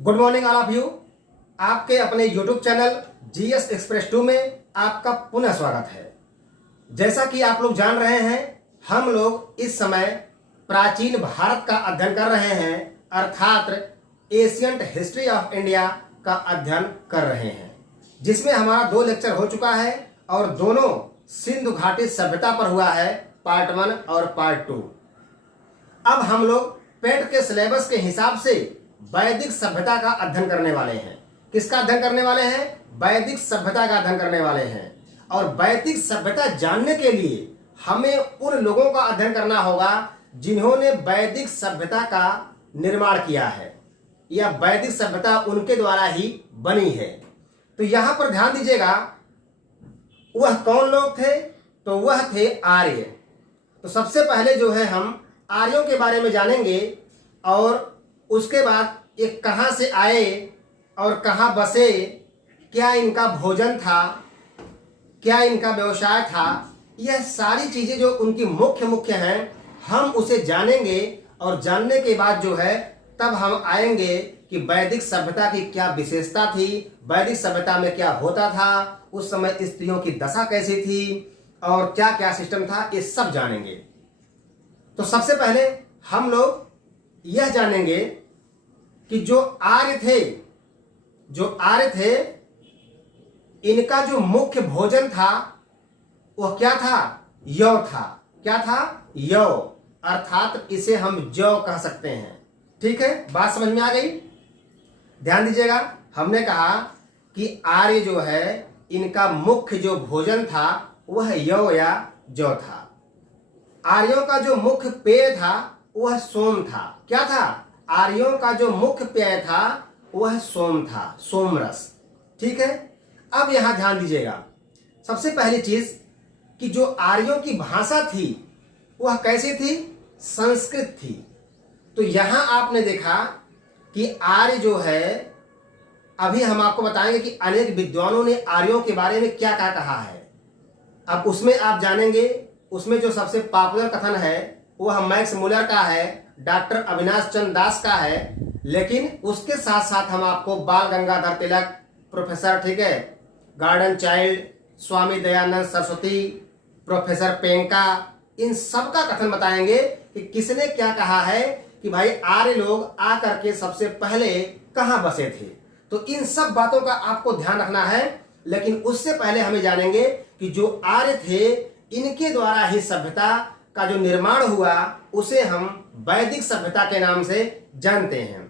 Good morning all of you. आपके अपने YouTube channel GS express 2 में आपका पुनः स्वागत है। जैसा कि आप लोग जान रहे हैं, हम लोग इस समय प्राचीन भारत का अध्ययन कर रहे हैं, अर्थात एशियंट हिस्ट्री ऑफ इंडिया का अध्ययन कर रहे हैं, जिसमें हमारा 2 लेक्चर हो चुका है और दोनों सिंधु घाटी सभ्यता पर हुआ है, पार्ट 1 और पार्ट 2। अब हम लोग पेट के सिलेबस के हिसाब से वैदिक सभ्यता का अध्ययन करने वाले हैं। किसका अध्ययन करने वाले हैं? वैदिक सभ्यता का अध्ययन करने वाले हैं। और वैदिक सभ्यता जानने के लिए हमें उन लोगों का अध्ययन करना होगा जिन्होंने वैदिक सभ्यता का निर्माण किया है, या वैदिक सभ्यता उनके द्वारा ही बनी है। तो यहां पर ध्यान दीजिएगा, वह कौन लोग थे? तो वह थे आर्य। तो सबसे पहले जो है हम आर्यों के बारे में जानेंगे और उसके बाद ये कहां से आए और कहां बसे, क्या इनका भोजन था, क्या इनका व्यवसाय था, यह सारी चीजें जो उनकी मुख्य हैं हम उसे जानेंगे। और जानने के बाद जो है तब हम आएंगे कि वैदिक सभ्यता की क्या विशेषता थी, वैदिक सभ्यता में क्या होता था, उस समय स्त्रियों की दशा कैसी थी और क्या क्या सिस्टम था, ये सब जानेंगे। तो सबसे पहले हम लोग यह जानेंगे कि जो आर्य थे इनका जो मुख्य भोजन था वह क्या था? यौ था। क्या था? यौ, अर्थात इसे हम जौ कह सकते हैं। ठीक है, बात समझ में आ गई? ध्यान दीजिएगा, हमने कहा कि आर्य जो है इनका मुख्य जो भोजन था वह यौ या जौ था। आर्यों का जो मुख्य पेय था वह सोम था। क्या था? आर्यों का जो मुख्य पेय था वह सोम था, सोमरस। ठीक है, अब यहां ध्यान दीजिएगा, सबसे पहली चीज कि जो आर्यों की भाषा थी वह कैसी थी? संस्कृत थी। तो यहां आपने देखा कि आर्य जो है, अभी हम आपको बताएंगे कि अनेक विद्वानों ने आर्यों के बारे में क्या क्या कहा है। अब उसमें आप जानेंगे, उसमें जो सबसे पॉपुलर कथन है वह मैक्स मुलर का है, डॉक्टर अविनाश चंद्र दास का है, लेकिन उसके साथ साथ हम आपको बाल गंगाधर तिलक, प्रोफेसर, ठीक है, garden child, Swami Dayanand Saraswati, professor पेंका, इन सब का कथन बताएंगे कि किसने क्या कहा है कि भाई आर्य लोग आकर के सबसे पहले कहां बसे थे। तो इन सब बातों का आपको ध्यान रखना है, लेकिन उससे पहले हमें जानेंगे कि जो आर्य थे इनके द्वारा ही सभ्यता का जो निर्माण हुआ उसे हम वैदिक सभ्यता के नाम से जानते हैं।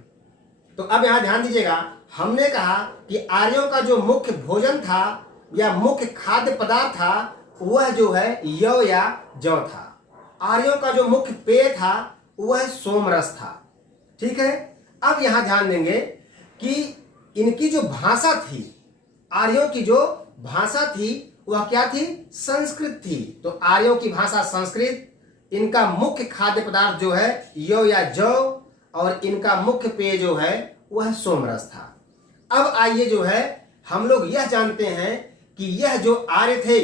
तो अब यहां ध्यान दीजिएगा, हमने कहा कि आर्यों का जो मुख्य भोजन था या मुख्य खाद्य पदार्थ था वह जो है यौ या जौ था। आर्यों का जो मुख्य पेय था वह सोमरस था। ठीक है, अब यहां ध्यान देंगे कि इनकी जो भाषा थी, आर्यों की जो भाषा थी वह क्या थी? संस्कृत थी। तो आर्यों की भाषा संस्कृत, इनका मुख्य खाद्य पदार्थ जो है यौ या जौ, और इनका मुख्य पेय जो है वह सोमरस था। अब आइए जो है हम लोग यह जानते हैं कि यह जो आर्य थे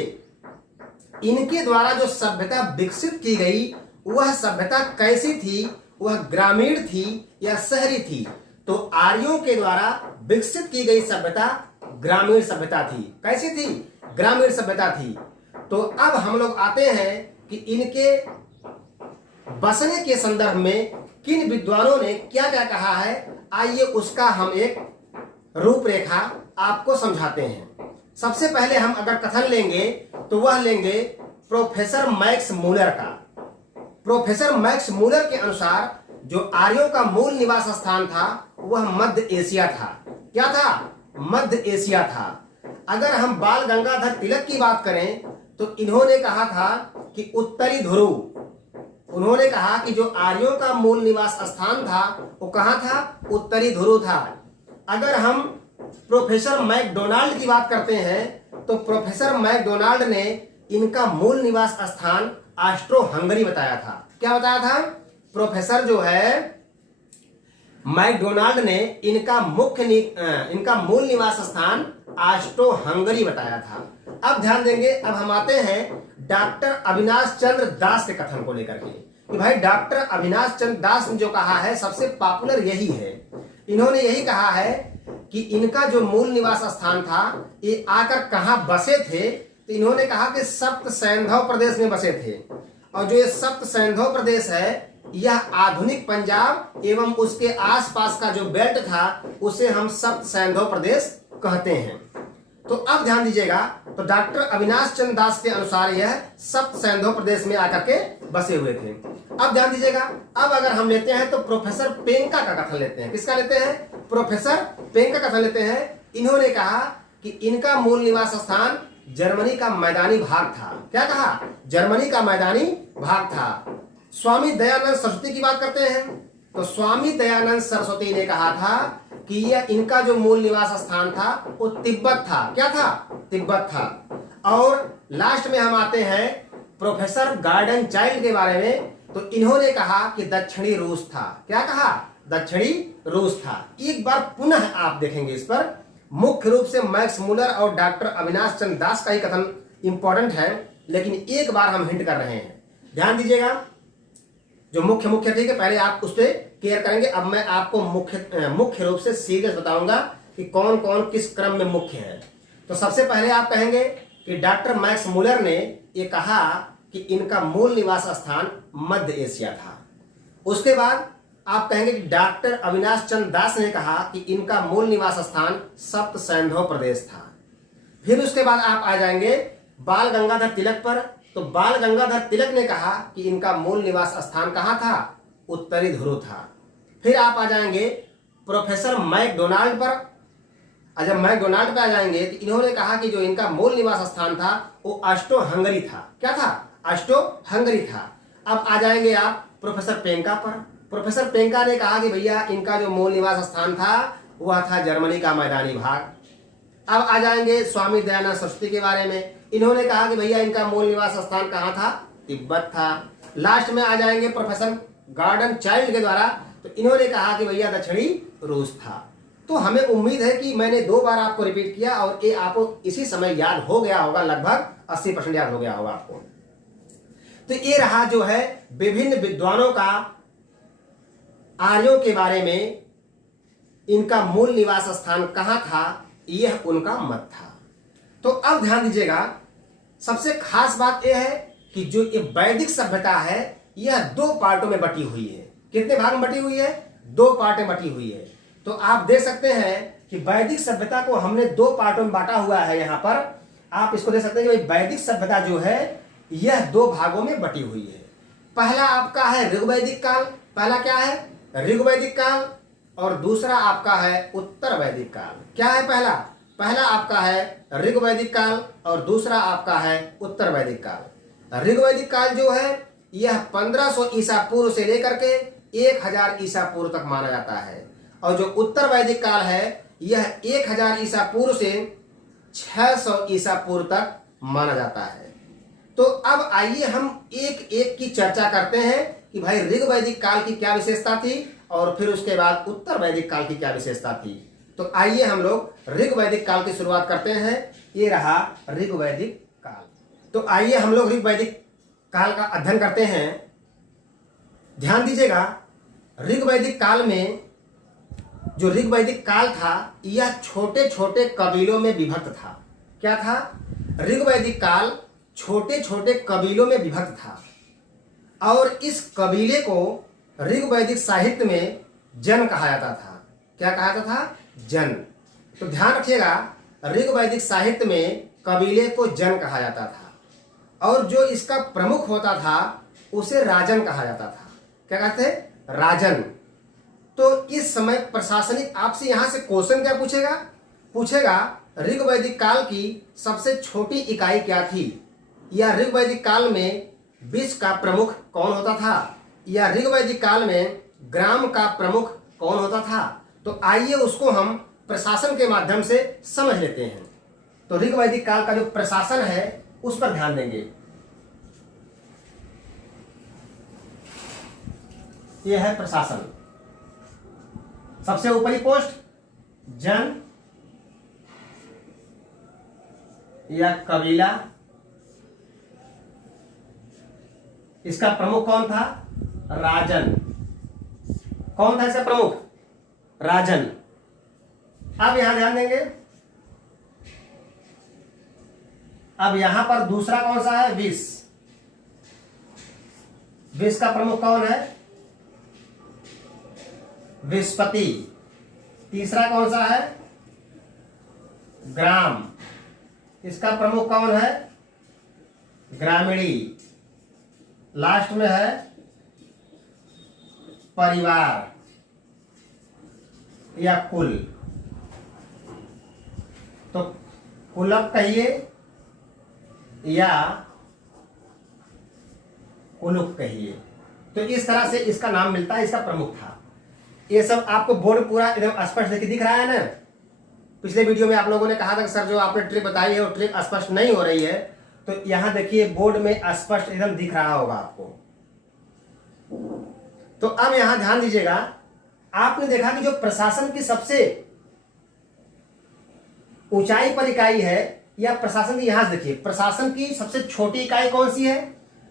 इनके द्वारा जो सभ्यता विकसित की गई वह सभ्यता कैसी थी? वह ग्रामीण थी या शहरी थी? तो आर्यों के द्वारा विकसित की गई सभ्यता ग्रामीण सभ्यता थी। कैसी थी? ग्रामीण सभ्यता थी। तो अब हम लोग आते हैं कि इनके बसने के संदर्भ में किन विद्वानों ने क्या क्या कहा है। आइए उसका हम एक रूपरेखा आपको समझाते हैं। सबसे पहले हम अगर कथन लेंगे तो वह लेंगे प्रोफेसर मैक्स मुलर का। प्रोफेसर मैक्स मुलर के अनुसार जो आर्यों का मूल निवास स्थान था वह मध्य एशिया था। क्या था? मध्य एशिया था। अगर हम बाल गंगाधर तिलक की बात करें तो इन्होंने कहा था कि उत्तरी ध्रुव। उन्होंने कहा कि जो आर्यों का मूल निवास स्थान था वो कहां था? उत्तरी ध्रुव था। अगर हम प्रोफेसर मैकडोनाल्ड की बात करते हैं तो प्रोफेसर मैकडोनाल्ड ने इनका मूल निवास स्थान ऑस्ट्रो हंगरी बताया था। क्या बताया था? प्रोफेसर जो है मैकडोनाल्ड ने इनका मूल निवास स्थान ऑस्ट्रो हंगरी बताया था। अब ध्यान देंगे, अब हम आते हैं डॉक्टर अविनाश चंद्र दास के कथन को लेकर के कि भाई डॉक्टर अविनाश चंद्र दास ने जो कहा है सबसे पॉपुलर यही है इन्होंने यही कहा है कि इनका जो मूल निवास स्थान था, ये आकर कहाँ बसे थे, तो इन्होंने कहा कि सप्त सैंधव प्रदेश में बसे थे। और जो ये सप्त सैंधव प्रदेश है, यह आधुनिक पंजाब एवं उसके आसपास का जो बेल्ट था उसे हम सप्त सैंधव प्रदेश कहते हैं। तो अब ध्यान दीजिएगा, तो डॉक्टर अविनाश चंद्र दास के अनुसार यह सप्त सैंधव प्रदेश में आकर के बसे हुए थे। अब ध्यान दीजिएगा, अब अगर हम लेते हैं तो प्रोफेसर पेंका का कथन लेते हैं। किसका लेते हैं? प्रोफेसर पेंका का कथन लेते हैं। इन्होंने कहा कि इनका मूल निवास स्थान जर्मनी का मैदानी भाग था। क्या कहा? जर्मनी का मैदानी भाग था। स्वामी दयानंद सरस्वती की बात करते हैं, तो स्वामी दयानंद सरस्वती ने कहा था कि यह इनका जो मूल निवास स्थान था वो तिब्बत था। क्या था? तिब्बत था। और लास्ट में हम आते हैं प्रोफेसर गार्डन चाइल्ड के बारे में, तो इन्होंने कहा कि दक्षिणी रूस था। क्या कहा? दक्षिणी रूस था। एक बार पुनः आप देखेंगे इस पर, मुख्य रूप से मैक्स मुलर और डॉक्टर अविनाश चंद्र दास का ही कथन इंपॉर्टेंट है, लेकिन एक बार हम हिंट कर रहे हैं। ध्यान दीजिएगा, जो मुख्य ठीक है, पहले आप उस पर केयर करेंगे। अब मैं आपको मुख्य रूप से सीरियस बताऊंगा कि कौन कौन किस क्रम में मुख्य है। तो सबसे पहले आप कहेंगे कि डॉक्टर मैक्स मुलर ने ये कहा कि इनका मूल निवास स्थान मध्य एशिया था। उसके बाद आप कहेंगे कि डॉक्टर अविनाश चंद्र दास ने कहा कि इनका मूल निवास स्थान सप्त सैंधव प्रदेश था। फिर उसके बाद आप आ जाएंगे बाल गंगाधर तिलक पर, तो बाल गंगाधर तिलक ने कहा कि इनका मूल निवास स्थान कहाँ था? उत्तरी ध्रुव था। फिर आप आ जाएंगे प्रोफेसर मैकडोनाल्ड पर। जब मैकडोनाल्ड पे आ जाएंगे तो इन्होंने कहा कि जो इनका मूल निवास स्थान था वो ऑस्ट्रो हंगरी था। क्या था? ऑस्ट्रो हंगरी था। अब आ जाएंगे आप प्रोफेसर पेंका पर। प्रोफेसर पेंका ने कहा कि भैया इनका जो मूल निवास स्थान था वह था जर्मनी का मैदानी भाग। अब आ जाएंगे स्वामी दयानंद सरस्वती के बारे में। इन्होंने कहा कि भैया इनका मूल निवास स्थान कहाँ था? तिब्बत था। लास्ट में आ जाएंगे प्रोफेसर गार्डन चाइल्ड के द्वारा, तो इन्होंने कहा कि भैया दक्षिणी रूस था। तो हमें उम्मीद है कि मैंने 2 बार आपको रिपीट किया और ये आपको इसी समय याद हो गया होगा, लगभग 80% याद हो गया होगा आपको। तो ये रहा जो है विभिन्न विद्वानों का आर्यों के बारे में, इनका मूल निवास स्थान कहाँ था, यह उनका मत था। तो अब ध्यान दीजिएगा, सबसे खास बात यह है कि जो ये वैदिक सभ्यता है यह 2 पार्टों में बटी हुई है। कितने भाग में बटी हुई है? 2 पार्ट में बटी हुई है। तो आप देख सकते हैं कि वैदिक सभ्यता को हमने 2 पार्टों में बांटा हुआ है। यहाँ पर आप इसको देख सकते हैं कि वैदिक सभ्यता जो है यह 2 भागों में बटी हुई है। पहला आपका है ऋग्वैदिक काल। पहला क्या है? ऋग्वैदिक काल। और दूसरा आपका है उत्तर वैदिक काल। क्या है पहला? पहला आपका है ऋग्वैदिक काल और दूसरा आपका है उत्तर वैदिक काल। ऋग्वैदिक काल जो है यह 1500 ईसा पूर्व से लेकर के 1000 ईसा पूर्व तक माना जाता है, और जो उत्तर वैदिक काल है यह 1000 ईसा पूर्व से 600 ईसा पूर्व तक माना जाता है। तो अब आइए हम एक एक की चर्चा करते हैं कि भाई ऋग्वैदिक काल की क्या विशेषता थी और फिर उसके बाद उत्तर वैदिक काल की क्या विशेषता थी। तो आइए हम लोग ऋग्वैदिक काल की शुरुआत करते हैं। ये रहा ऋग्वैदिक काल। तो आइए हम लोग ऋग्वैदिक काल का अध्ययन करते हैं। ध्यान दीजिएगा, ऋग्वैदिक काल में जो ऋग्वैदिक काल था यह छोटे छोटे कबीलों में विभक्त था। क्या था? ऋग्वैदिक काल छोटे छोटे कबीलों में विभक्त था, और इस कबीले को ऋग्वैदिक साहित्य में जन कहा जाता था। क्या कहा जाता था? जन। तो ध्यान रखिएगा, ऋग्वैदिक साहित्य में कबीले को जन कहा जाता था, और जो इसका प्रमुख होता था उसे राजन कहा जाता था। क्या कहते हैं? राजन। तो इस समय प्रशासनिक, आपसे यहां से क्वेश्चन क्या पूछेगा ऋग्वैदिक काल की सबसे छोटी इकाई क्या थी, या ऋग्वैदिक काल में विश्व का प्रमुख कौन होता था, या ऋग्वैदिक काल में ग्राम का प्रमुख कौन होता था। तो आइए उसको हम प्रशासन के माध्यम से समझ लेते हैं। तो ऋग्वैदिक काल का जो प्रशासन है उस पर ध्यान देंगे। यह है प्रशासन। सबसे ऊपरी पोस्ट जन या कबीला, इसका प्रमुख कौन था? राजन। कौन था इसका प्रमुख? राजन। अब यहां ध्यान देंगे, अब यहां पर दूसरा कौन सा है? विष। विष का प्रमुख कौन है? विस्पति। तीसरा कौन सा है? ग्राम। इसका प्रमुख कौन है? ग्रामीणी। लास्ट में है परिवार या कुल। तो कुलप कहिए या कुलुप कहिए, तो इस तरह से इसका नाम मिलता है, इसका प्रमुख था। ये सब आपको बोर्ड पूरा एकदम स्पष्ट दिख रहा है ना। पिछले वीडियो में आप लोगों ने कहा था कि सर जो आपने ट्रिक बताई है वो ट्रिक स्पष्ट नहीं हो रही है, तो यहां देखिए बोर्ड में स्पष्ट एकदम दिख रहा होगा आपको। तो अब यहां ध्यान दीजिएगा, आपने देखा कि जो प्रशासन की सबसे ऊंचाई पर इकाई है, या प्रशासन की, यहां से देखिए प्रशासन की सबसे छोटी इकाई कौन सी है?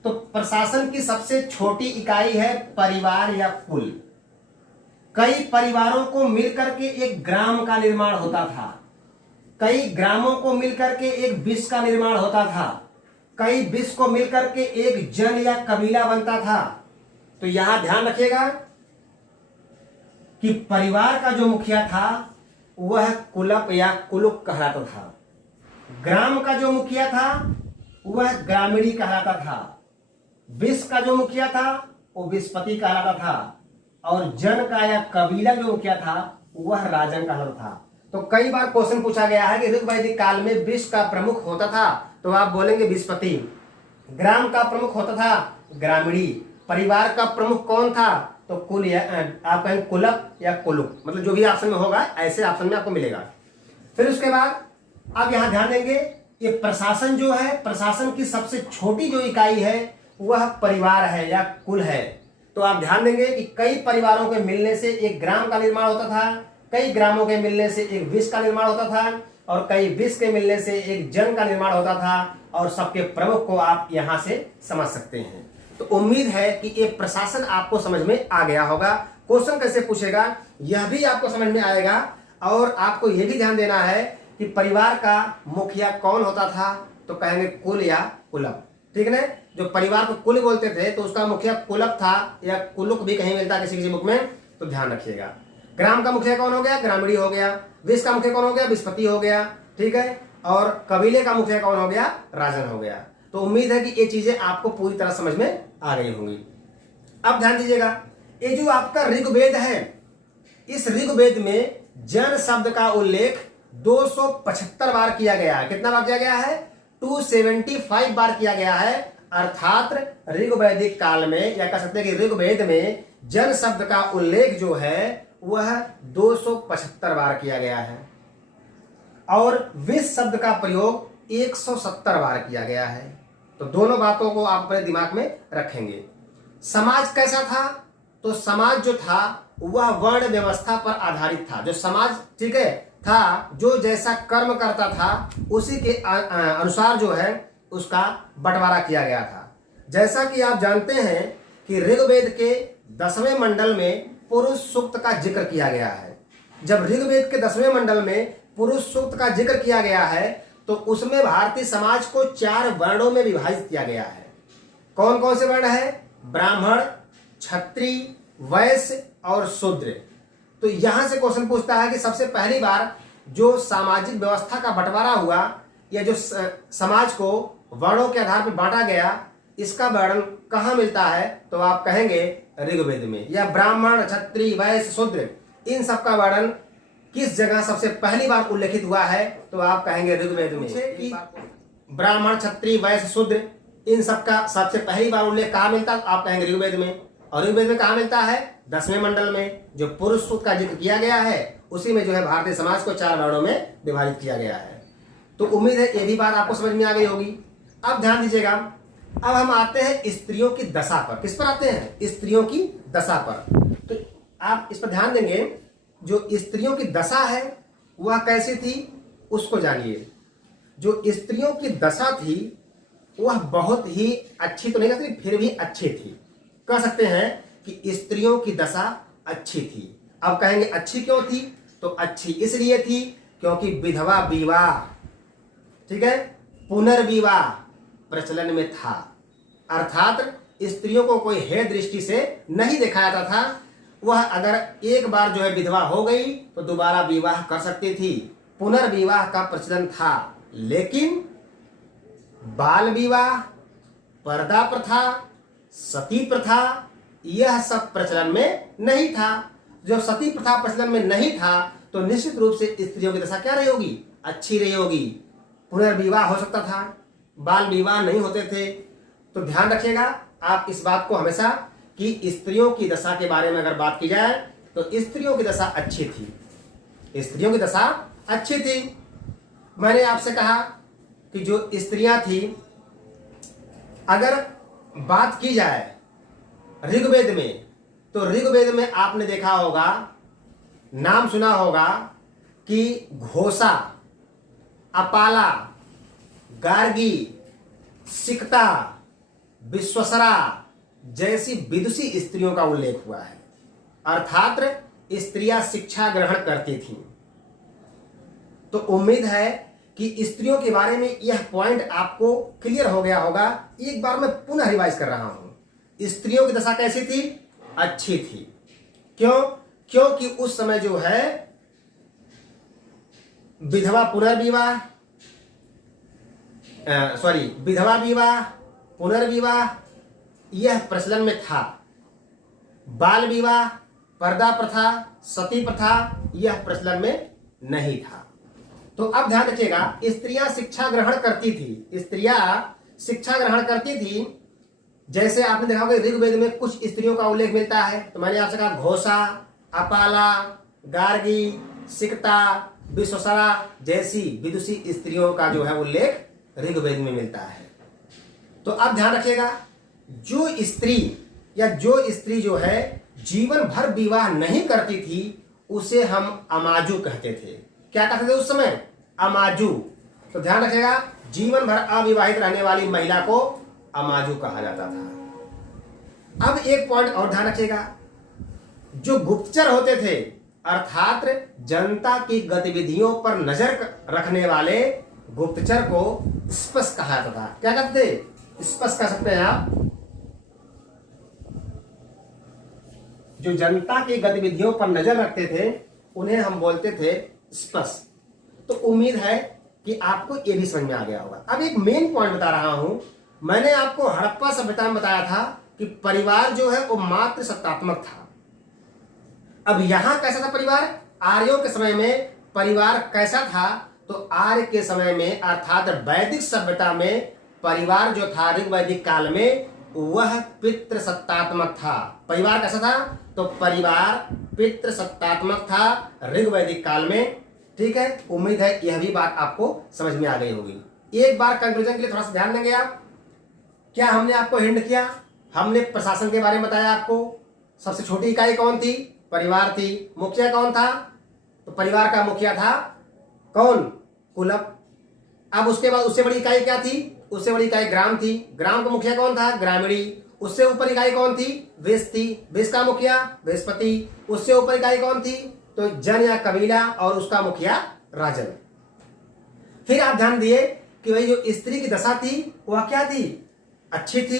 तो प्रशासन की सबसे छोटी इकाई है परिवार या कुल। कई परिवारों को मिलकर के एक ग्राम का निर्माण होता था, कई ग्रामों को मिलकर के एक विश्व का निर्माण होता था, कई विश्व को मिलकर के एक जन या कबीला बनता था। तो यहां ध्यान रखिएगा कि परिवार का जो मुखिया था वह कुलप या कुलुक कहलाता था, ग्राम का जो मुखिया था वह ग्रामीणी कहलाता था, विश्व का जो मुखिया था वो विस्पति कहलाता था, और जन का या कबीला जो मुखिया था वह राजन कहलाता था। तो कई बार क्वेश्चन पूछा गया है कि ऋग वैदिक काल में विश्व का प्रमुख होता था, तो आप बोलेंगे विस्पति। ग्राम का प्रमुख होता था ग्रामीणी। परिवार का प्रमुख कौन था? तो कुल, या आप कहेंगे कुलप या कुलुक, मतलब जो भी ऑप्शन में होगा ऐसे ऑप्शन में आपको मिलेगा। फिर उसके बाद आप यहां ध्यान देंगे, ये प्रशासन जो है, प्रशासन की सबसे छोटी जो इकाई है वह परिवार है या कुल है। तो आप ध्यान देंगे कि कई परिवारों के मिलने से एक ग्राम का निर्माण होता था, कई ग्रामों के मिलने से एक विश्व का निर्माण होता था, और कई विश्व के मिलने से एक जन का निर्माण होता था, और सबके प्रमुख को आप यहां से समझ सकते हैं। तो उम्मीद है कि ये प्रशासन आपको समझ में आ गया होगा। क्वेश्चन कैसे पूछेगा यह भी आपको समझ में आएगा, और आपको यह भी ध्यान देना है कि परिवार का मुखिया कौन होता था? तो कहेंगे कुल या कुलप, ठीक है। जो परिवार को कुल बोलते थे तो उसका मुखिया कुलप था, या कुलुक भी कहीं मिलता है किसी किसी बुक में, तो ध्यान रखिएगा। ग्राम का मुखिया कौन हो गया? ग्रामीणी हो गया। विश्व का मुखिया कौन हो गया? विस्पति हो गया, ठीक है। और कबीले का मुखिया कौन हो गया? राजन हो गया। तो उम्मीद है कि ये चीजें आपको पूरी तरह समझ में आ गई होंगी। अब ध्यान दीजिएगा, ये जो आपका ऋग्वेद है, इस ऋग्वेद में जन शब्द का उल्लेख 275 बार किया गया है। कितना बार किया गया है? 275 बार किया गया है। अर्थात ऋग्वैदिक काल में, या कह सकते हैं कि ऋग्वेद में जन शब्द का उल्लेख जो है वह 275 बार किया गया है, और विश्व शब्द का प्रयोग 170 बार किया गया है। तो दोनों बातों को आप अपने दिमाग में रखेंगे। समाज कैसा था? तो समाज जो था वह वर्ण व्यवस्था पर आधारित था। जो समाज, ठीक है, था, जो जैसा कर्म करता था उसी के अनुसार जो है उसका बंटवारा किया गया था। जैसा कि आप जानते हैं कि ऋग्वेद के 10वें मंडल में पुरुष सूक्त का जिक्र किया गया है। जब ऋग्वेद के 10वें मंडल में पुरुष सूक्त का जिक्र किया गया है तो उसमें भारतीय समाज को 4 वर्णों में विभाजित किया गया है। कौन कौन से वर्ण है? ब्राह्मण, क्षत्रिय, वैश्य और शूद्र। तो यहां से क्वेश्चन पूछता है कि सबसे पहली बार जो सामाजिक व्यवस्था का बंटवारा हुआ, या जो समाज को वर्णों के आधार पर बांटा गया, इसका वर्णन कहां मिलता है? तो आप कहेंगे ऋग्वेद में। या ब्राह्मण, क्षत्रिय, वैश्य, शूद्र, इन सब का वर्णन किस जगह सबसे पहली बार उल्लेखित हुआ है? तो आप कहेंगे ऋग्वेद में। कि ब्राह्मण, क्षत्रिय, वैश्य, शूद्र, इन सब का सबसे पहली बार उल्लेख कहां मिलता है? आप कहेंगे ऋग्वेद में। और ऋग्वेद में कहां मिलता है? 10वें मंडल में। जो पुरुष सूक्त का जिक्र किया गया है उसी में जो है भारतीय समाज को 4 वर्णों में विभाजित किया गया है। तो उम्मीद है ये भी बात आपको समझ में आ गई होगी। अब ध्यान दीजिएगा, अब हम आते हैं स्त्रियों की दशा पर। किस पर आते हैं? स्त्रियों की दशा पर। तो आप इस पर ध्यान देंगे, जो स्त्रियों की दशा है वह कैसी थी उसको जानिए। जो स्त्रियों की दशा थी वह बहुत ही अच्छी तो नहीं कहते, फिर भी अच्छी थी। कह सकते हैं कि स्त्रियों की दशा अच्छी थी। अब कहेंगे अच्छी क्यों थी, तो अच्छी इसलिए थी क्योंकि विधवा विवाह, ठीक है, पुनर्विवाह प्रचलन में था। अर्थात स्त्रियों को कोई हेय दृष्टि से नहीं देखा जाता था। वह अगर एक बार जो है विधवा हो गई तो दोबारा विवाह कर सकती थी, पुनर्विवाह का प्रचलन था। लेकिन बाल विवाह, पर्दा प्रथा, सती प्रथा, यह सब प्रचलन में नहीं था। जब सती प्रथा प्रचलन में नहीं था तो निश्चित रूप से स्त्रियों की दशा क्या रही होगी, अच्छी रही होगी। पुनर्विवाह हो सकता था, बाल विवाह नहीं होते थे। तो ध्यान रखिएगा आप इस बात को हमेशा कि स्त्रियों की दशा के बारे में अगर बात की जाए तो स्त्रियों की दशा अच्छी थी, स्त्रियों की दशा अच्छी थी। मैंने आपसे कहा कि जो स्त्रियां थी, अगर बात की जाए ऋग्वेद में, तो ऋग्वेद में आपने देखा होगा, नाम सुना होगा कि घोषा, अपाला, गार्गी, सिकता, विश्वसरा जैसी विदुषी स्त्रियों का उल्लेख हुआ है। अर्थात स्त्रियां शिक्षा ग्रहण करती थीं। तो उम्मीद है कि स्त्रियों के बारे में यह पॉइंट आपको क्लियर हो गया होगा। एक बार मैं पुनः रिवाइज कर रहा हूं। स्त्रियों की दशा कैसी थी, अच्छी थी। क्यों? क्योंकि उस समय जो है विधवा पुनर्विवाह, विधवा विवाह, पुनर्विवाह यह प्रचलन में था। बाल विवाह, पर्दा प्रथा, सती प्रथा यह प्रचलन में नहीं था। तो अब ध्यान रखिएगा, स्त्रियां शिक्षा ग्रहण करती थी, स्त्रियां शिक्षा ग्रहण करती थी। जैसे आपने देखा होगा ऋग्वेद में कुछ स्त्रियों का उल्लेख मिलता है। तो मैंने आपसे कहा घोषा, अपाला, गार्गी, सिकता, विश्वसरा जैसी विदुषी स्त्रियों का जो है उल्लेख ऋग्वेद में मिलता है। तो अब ध्यान रखिएगा, जो स्त्री जो है जीवन भर विवाह नहीं करती थी उसे हम अमाजू कहते थे। क्या कहते थे उस समय? अमाजू। तो ध्यान रखिएगा, जीवन भर अविवाहित रहने वाली महिला को अमाजू कहा जाता था। अब एक पॉइंट और ध्यान रखिएगा, जो गुप्तचर होते थे अर्थात जनता की गतिविधियों पर नजर रखने वाले गुप्तचर को स्पष्ट कहा जाता था। क्या कहते थे? स्पष्ट कह सकते हैं आप। जो जनता की गतिविधियों पर नजर रखते थे उन्हें हम बोलते थे स्पष्ट। तो उम्मीद है कि आपको यह भी समझ में आ गया होगा। अब एक मेन पॉइंट बता रहा हूं। मैंने आपको हड़प्पा सभ्यता में बताया था कि परिवार जो है वो मात्र सत्तात्मक था। अब यहां कैसा था परिवार? आर्यों के समय में परिवार कैसा था? तो आर्य के समय में अर्थात वैदिक सभ्यता में परिवार जो था ऋग्वैदिक काल में वह पितृसत्तात्मक था। परिवार कैसा था? तो परिवार पितृसत्तात्मक था ऋग्वैदिक काल में। ठीक है, उम्मीद है यह भी बात आपको समझ में आ गई होगी। एक बार कंक्लूजन के लिए थोड़ा सा ध्यान देंगे आप। क्या हमने आपको हिंट किया? हमने प्रशासन के बारे में बताया आपको। सबसे छोटी इकाई कौन थी? परिवार थी। मुखिया कौन था? तो परिवार का मुखिया था कौन? कुलप। अब उसके बाद उससे बड़ी इकाई क्या थी? उससे बड़ी इकाई ग्राम थी। ग्राम का मुखिया कौन था? ग्रामीणी। उससे ऊपर इकाई कौन थी? वेश थी। वेश का मुखिया वेशपति। उससे ऊपर इकाई कौन थी? तो जन या कबीला और उसका मुखिया राजन। फिर आप ध्यान दिए कि भाई जो स्त्री की दशा थी वह क्या थी? अच्छी थी।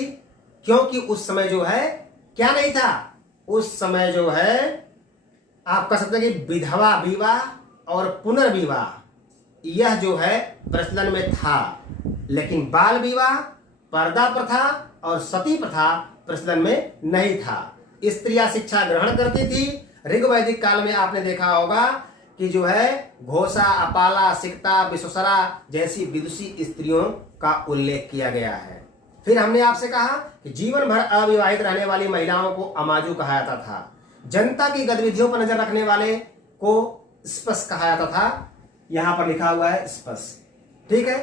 क्योंकि उस समय जो है क्या नहीं था? उस समय जो है आप कह सकते हैं कि विधवा विवाह और पुनर्विवाह यह जो है प्रचलन में था। लेकिन बाल विवाह, पर्दा प्रथा और सती प्रथा प्रचलन में नहीं था। स्त्रियां शिक्षा ग्रहण करती थी। ऋग्वैदिक काल में आपने देखा होगा कि जो है घोषा, अपाला, सिकता, विश्वसरा जैसी विदुषी स्त्रियों का उल्लेख किया गया है। फिर हमने आपसे कहा कि जीवन भर अविवाहित रहने वाली महिलाओं को अमाजू कहा जाता था। जनता की गतिविधियों पर नजर रखने वाले को स्पष्ट कहा जाता था। यहां पर लिखा हुआ है स्पष्ट। ठीक है,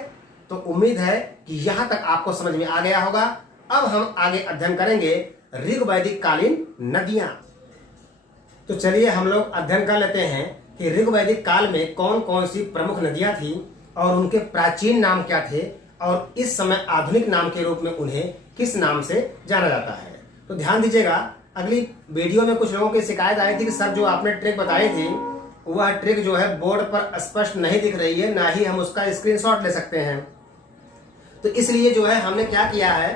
तो उम्मीद है कि यहां तक आपको समझ में आ गया होगा। अब हम आगे अध्ययन करेंगे ऋग्वैदिक कालीन नदियां। तो चलिए हम लोग अध्ययन कर लेते हैं कि ऋग्वैदिक काल में कौन कौन सी प्रमुख नदियां थी और उनके प्राचीन नाम क्या थे और इस समय आधुनिक नाम के रूप में उन्हें किस नाम से जाना जाता है। तो ध्यान दीजिएगा, अगली वीडियो में कुछ लोगों की शिकायत आई थी कि सर जो आपने ट्रिक बताई थी वह ट्रिक जो है बोर्ड पर स्पष्ट नहीं दिख रही है, ना ही हम उसका स्क्रीनशॉट ले सकते हैं। तो इसलिए जो है हमने क्या किया है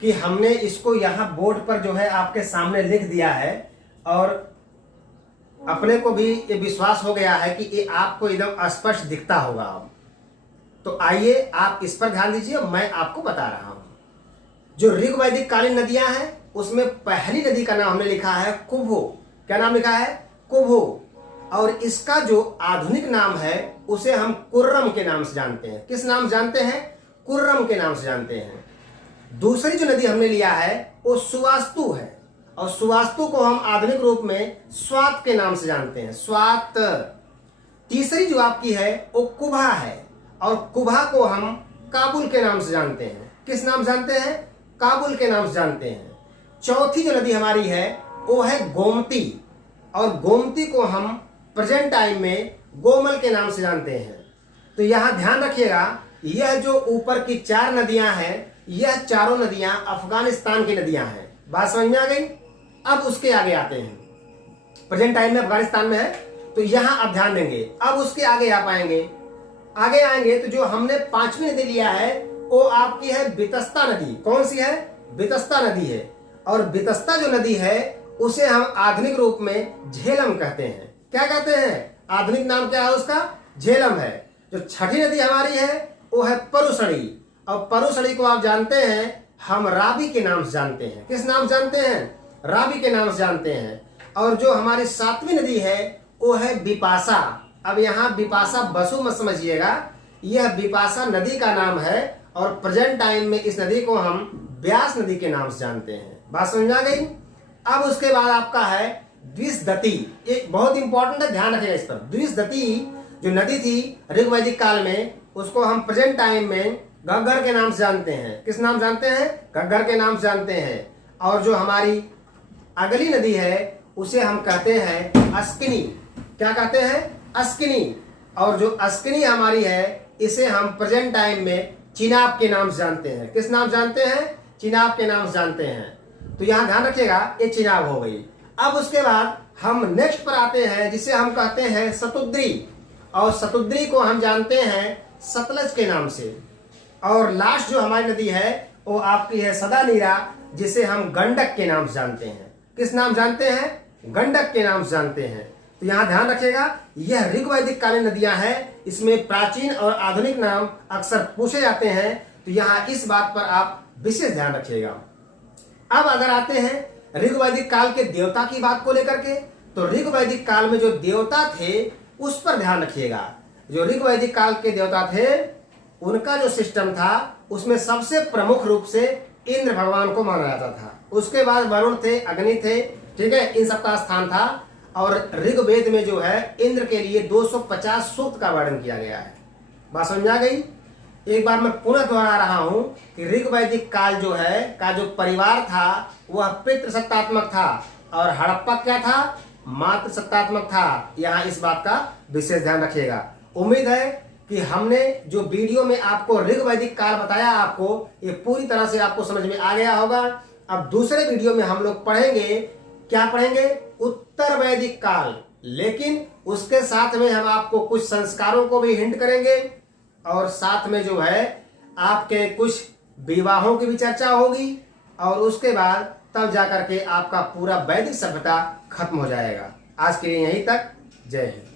कि हमने इसको यहाँ बोर्ड पर जो है आपके सामने लिख दिया है और अपने को भी ये विश्वास हो गया है कि ये आपको एकदम स्पष्ट दिखता होगा। तो आइए आप इस पर ध्यान दीजिए, मैं आपको बता रहा हूं। जो ऋग वैदिक कालीन नदियां हैं उसमें पहली नदी का नाम हमने लिखा है कुब्भो। क्या नाम लिखा है? कुब्भो। और इसका जो आधुनिक नाम है उसे हम कुर्रम के नाम से जानते हैं। किस नाम जानते हैं? कुर्रम के नाम से जानते हैं। दूसरी जो नदी हमने लिया है वो सुवास्तु है और सुवास्तु को हम आधुनिक रूप में स्वात के नाम से जानते हैं, स्वात। तीसरी जो आपकी है वो कुभा है और कुभा को हम काबुल के नाम से जानते हैं। किस नाम जानते हैं? काबुल के नाम से जानते हैं। चौथी जो नदी हमारी है वो है गोमती और गोमती को हम प्रेजेंट टाइम में गोमल के नाम से जानते हैं। तो यहां ध्यान रखिएगा, यह जो ऊपर की 4 नदियां हैं यह चारों नदियां अफगानिस्तान की नदियां हैं। बात समझ में आ गई? अब उसके आगे आते हैं। प्रेजेंट टाइम में अफगानिस्तान में है तो यहां आप ध्यान देंगे। अब उसके आगे आप आगे आएंगे तो जो हमने 5वीं नदी लिया है वो आपकी है बितस्ता नदी। कौन सी है? बितस्ता नदी है। और बितस्ता जो नदी है उसे हम आधुनिक रूप में झेलम कहते हैं। क्या कहते हैं? आधुनिक नाम क्या है उसका? झेलम है। जो छठी नदी हमारी है वो है परुसड़ी और परुसड़ी को आप जानते हैं हम रावी के नाम से जानते हैं। किस नाम जानते हैं? रावी के नाम से जानते हैं। और जो हमारी 7वीं नदी है वो है बिपाशा। अब यहाँ बिपाशा बसु मत समझिएगा, यह बिपाशा नदी का नाम है और प्रेजेंट टाइम में इस नदी को हम ब्यास नदी के नाम से जानते हैं। बात समझ आ गई? अब उसके बाद आपका है द्विशदती। एक बहुत इंपॉर्टेंट है, ध्यान रखिएगा इस पर। द्विशदती जो नदी थी ऋग वैदिक काल में उसको हम प्रेजेंट टाइम में घग्गर के नाम से जानते हैं। किस नाम जानते हैं? घग्गर के नाम से जानते हैं। और जो हमारी अगली नदी है उसे हम कहते हैं अस्किनी। क्या कहते हैं? अस्किनी। और जो अस्किनी हमारी है इसे हम प्रेजेंट टाइम में चिनाब के नाम से जानते हैं। किस नाम जानते हैं? चिनाब के नाम से जानते हैं। तो यहां ध्यान रखिएगा, ये चिनाब हो गई। अब उसके बाद हम नेक्स्ट पर आते हैं जिसे हम कहते हैं सतुद्री और सतुद्री को हम जानते हैं सतलज के नाम से। और लास्ट जो हमारी नदी है वो आपकी है सदानीरा जिसे हम गंडक के नाम से जानते हैं। किस नाम जानते हैं? गंडक के नाम से जानते हैं। तो यहाँ ध्यान रखिएगा, यह ऋग वैदिक कालीन नदियां हैं, इसमें प्राचीन और आधुनिक नाम अक्सर पूछे जाते हैं। तो यहाँ इस बात पर आप विशेष ध्यान रखिएगा। अब अगर आते हैं ऋग वैदिक काल के देवता की बात को लेकर के, तो ऋग वैदिक काल में जो देवता थे उस पर ध्यान रखिएगा। जो ऋग वैदिक काल के देवता थे उनका जो सिस्टम था उसमें सबसे प्रमुख रूप से इंद्र भगवान को माना जाता था। उसके बाद वरुण थे, अग्नि थे, ठीक है, इन सबका स्थान था। और ऋग्वेद में जो है इंद्र के लिए 250 सूक्त का वर्णन किया गया है। बात समझ आ गई? एक बार मैं पुनः दोहरा रहा हूं कि ऋग वैदिक काल जो है का जो परिवार था वह पितृसत्तात्मक था और हड़प्पा क्या था? मातृ सत्तात्मक था। यहाँ इस बात का विशेष ध्यान रखिएगा। उम्मीद है कि हमने जो वीडियो में आपको ऋग वैदिक काल बताया आपको ये पूरी तरह से आपको समझ में आ गया होगा। अब दूसरे वीडियो में हम लोग पढ़ेंगे, क्या पढ़ेंगे? उत्तर वैदिक काल। लेकिन उसके साथ में हम आपको कुछ संस्कारों को भी हिंट करेंगे और साथ में जो है आपके कुछ विवाहों की भी चर्चा होगी और उसके बाद तब जाकर के आपका पूरा वैदिक सभ्यता खत्म हो जाएगा। आज के लिए यहीं तक। जय हिंद।